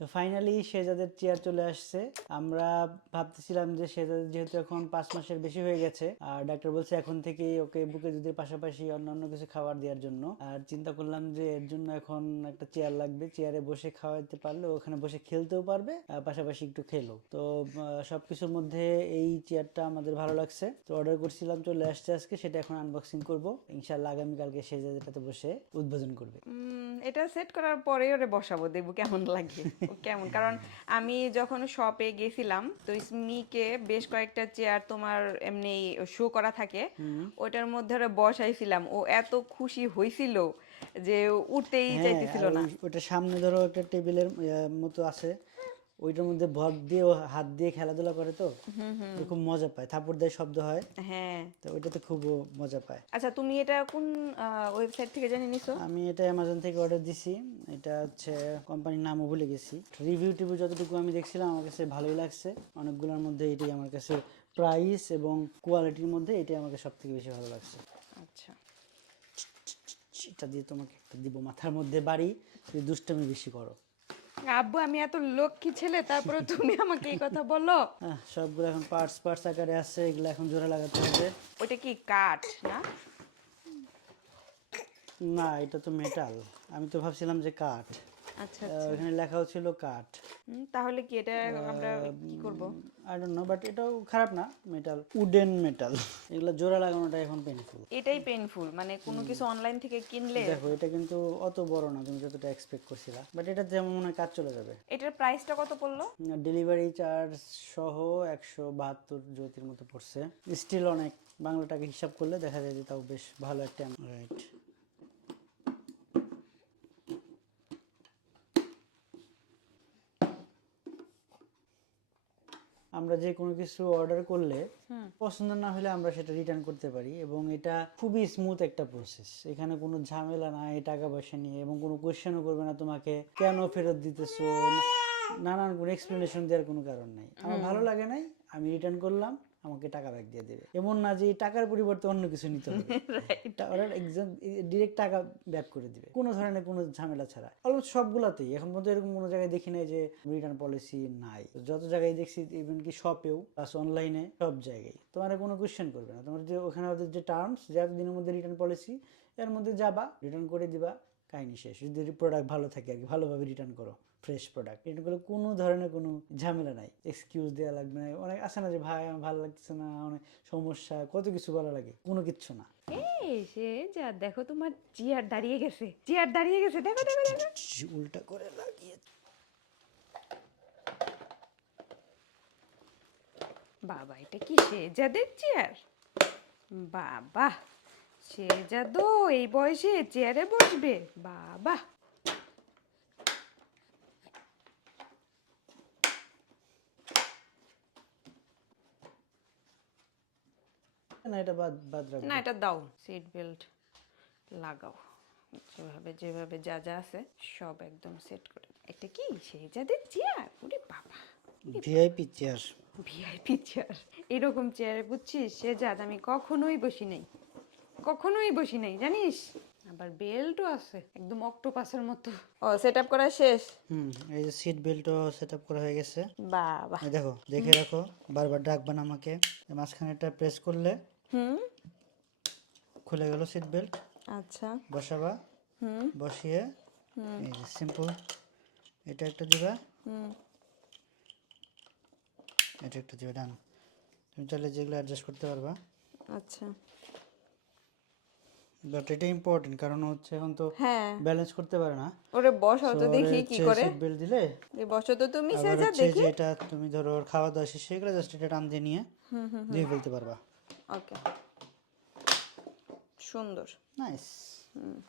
তো finally শেজাদের chair চলে আসছে। আমরা ভাবতেছিলাম যে শেজাদের যেহেতু এখন পাঁচ মাসের বেশি হয়ে গেছে আর ডাক্তার বলছে এখন থেকেই ওকে বুকে দুধের পাশাপাশি অন্যান্য কিছু খাবার দেওয়ার জন্য। আর চিন্তা করলাম যে এর জন্য এখন একটা চেয়ার লাগবে। চেয়ারে বসে খাওয়াতে পারলে ওখানে বসে খেলতেও পারবে আর পাশাপাশি একটু খেলো। তো সবকিছুর মধ্যে এই চেয়ারটা আমাদের ভালো লাগছে। তো অর্ডার করছিলাম চলে আসছে আজকে। সেটা এখন আনবক্সিং করব। ইনশাল্লাহ আগামীকালকে শেজাদেরটাতে বসে উদ্বোধন করবে। এটা সেট করার পরে ওরে বসাবো দেখব কেমন লাগে। কেমন? কারণ আমি যখন শপে গেছিলাম তো স্মিকে বেশ কয়েকটা চেয়ার তোমার এমনি শো করা থাকে ওটার মধ্যে বসাইছিলাম। ও এত খুশি হয়েছিল যে উঠতেই হ্যাঁ, চাইতেছিল না। ওটা সামনে ধরো একটা টেবিলের মতো আছে। ওইটার মধ্যে ভর দিয়ে ও হাত দিয়ে খেলাধুলা করে তো খুব মজা পায়। থাপড় দেয় শব্দ হয়। হ্যাঁ। তো ওইটাতে খুব মজা পায়। আচ্ছা তুমি এটা কোন ওয়েবসাইট থেকে জানি নিছো? আমি এটা অ্যামাজন থেকে অর্ডার দিছি। এটা হচ্ছে কোম্পানির নামও ভুলে গেছি। রিভিউ টিভিউ যতটুকু আমি দেখছিলাম আমার কাছে ভালোই লাগছে। অনেকগুলোর মধ্যে এটাই আমার কাছে প্রাইস এবং কোয়ালিটির মধ্যে এটাই আমাকে সব থেকে বেশি ভালো লাগছে। আচ্ছা। এটা দিয়ে তোমাকে একটা দিব মাথার মধ্যে বাড়ি। তুমি দুষ্টামি বেশি করো। আব্বু আমি এত লক্ষ্মী ছেলে তারপরে তুমি আমাকে এই কথা বলো। সবগুলো এখন পার্টস পার্টস আকারে আছে এগুলো এখন জোড়া লাগাতে হবে। ওটা কি কাঠ না? না এটা তো মেটাল আমি তো ভাবছিলাম যে কাঠ। আচ্ছা এখানে লেখাও ছিল কাঠ। তাহলে কি এটা আমরা কি করব? আই ডোন্ট নো বাট এটাও খারাপ না মেটাল উডেন মেটাল এগুলো জোড়া লাগানোটা এখন পেইনফুল এটাই পেইনফুল মানে কোনো কিছু অনলাইন থেকে কিনলে দেখো এটা কিন্তু অত বড় না তুমি যতটা এক্সপেক্ট করছিলা। বাট এটা যেমন মনে কাজ চলে যাবে। এটার প্রাইসটা কত পড়ল? ডেলিভারি চার্জ সহ একশো বাহাত্তর জ্যোতির মতো পড়ছে। স্টিল অনেক বাংলা টাকা হিসাব করলে দেখা যায় যে তাও বেশ ভালো একটা রাইট আমরা যে কোনো কিছু অর্ডার করলে পছন্দ না হলে আমরা সেটা রিটার্ন করতে পারি এবং এটা খুবই স্মুথ একটা প্রসেস এখানে কোনো ঝামেলা নাই টাকা পয়সা নিয়ে এবং কোনো কোয়েশ্চেনও করবে না তোমাকে কেন ফেরত দিতেছো? নানান কোনো এক্সপ্লেনেশন দেওয়ার কোনো কারণ নাই। আমার ভালো লাগে নাই আমি রিটার্ন করলাম। আমাকে টাকা ব্যাক দিয়ে দেবে। এমন না যে টাকার পরিবর্তে অন্য কিছু নিতে হবে। ওরা ডিরেক্ট টাকা ব্যাক করে দিবে। কোনো ধরনের কোনো ঝামেলা ছাড়া। অলমোস্ট সবগুলাতেই। এখন পর্যন্ত এরকম কোনো জায়গায় দেখি নাই যে রিটার্ন পলিসি নাই। যত জায়গায় দেখছি ইভেন কি শপেও প্লাস অনলাইনে সব জায়গায়। তোমার কোনো কোয়েশ্চেন করবে না। তোমার যে ওখানে ওদের যে টার্মস যে এতদিনের মধ্যে রিটার্ন পলিসি এর মধ্যে যাবা রিটার্ন করে দিবা কাহিনী শেষ। যদি প্রোডাক্ট ভালো থাকে আর কি ভালোভাবে রিটার্ন করো। ফ্রেশ প্রোডাক্ট করলে কোনো ধরনের কোনো ঝামেলা নাই। এক্সকিউজ দেওয়া লাগবে না। অনেক আছে না যে ভাই আমার ভালো লাগতেছে না অনেক সমস্যা কত কিছু বলা লাগে? কোনো কিচ্ছু না। সে যা দেখো তোমার চেয়ার দাঁড়িয়ে গেছে। চেয়ার দাঁড়িয়ে গেছে দেখো দেখো দেখো। উল্টা করে লাগিয়ে বাবা এটা কি শেজাদের চেয়ার? বাবা শেজাদো এই বয়সে চেয়ারে বসবে। বাবা। না এটা বাদ বাদ রাখব না এটা দাও সিট বেল্ট লাগাও। যেভাবে যেভাবে যা যা আছে সব একদম সেট করে এটা কি? শেজাদের চেয়ার ওরে বাবা। ভিআইপি চেয়ার ভিআইপি চেয়ার এরকম চেয়ারে বুঝছিস? সে জাত আমি কখনোই বসি নাই। কখনোই বসি নাই জানিস? আবার বেল্টও আছে একদম অক্টোপাসের মতো। ও সেট আপ করা শেষ? হুম এই যে সিট বেল্টও সেট আপ করা হয়ে গেছে। বাবা এই দেখো দেখে রাখো বারবার ডাকবা না আমাকে। মাঝখানেটা প্রেস করলে হুম? খুলে গেল সিট বেল্ট আচ্ছা। বসাবা। হুম। বসিয়ে এই যে সিম্পল এটা একটা দিবা। হুম। এটা একটা দিবা ডান তুমি চাইলে যেগুলো অ্যাডজাস্ট করতে পারবা। আচ্ছা। বাট এটা ইম্পর্টেন্ট কারণ হচ্ছে এখন তো হ্যাঁ। ব্যালেন্স করতে পারে না। ওরে বসাও তো দেখি কি করে? সিট বেল্ট দিলে। এ বসো তো তুমি সেজা দেখি। এটা তুমি ধরো খাওয়া দাওয়া শেষ গেলে জাস্ট এটা টান দিয়ে নিয়ে দিয়ে ফেলতে পারবা। Okay. Şundur. Nice. Hmm.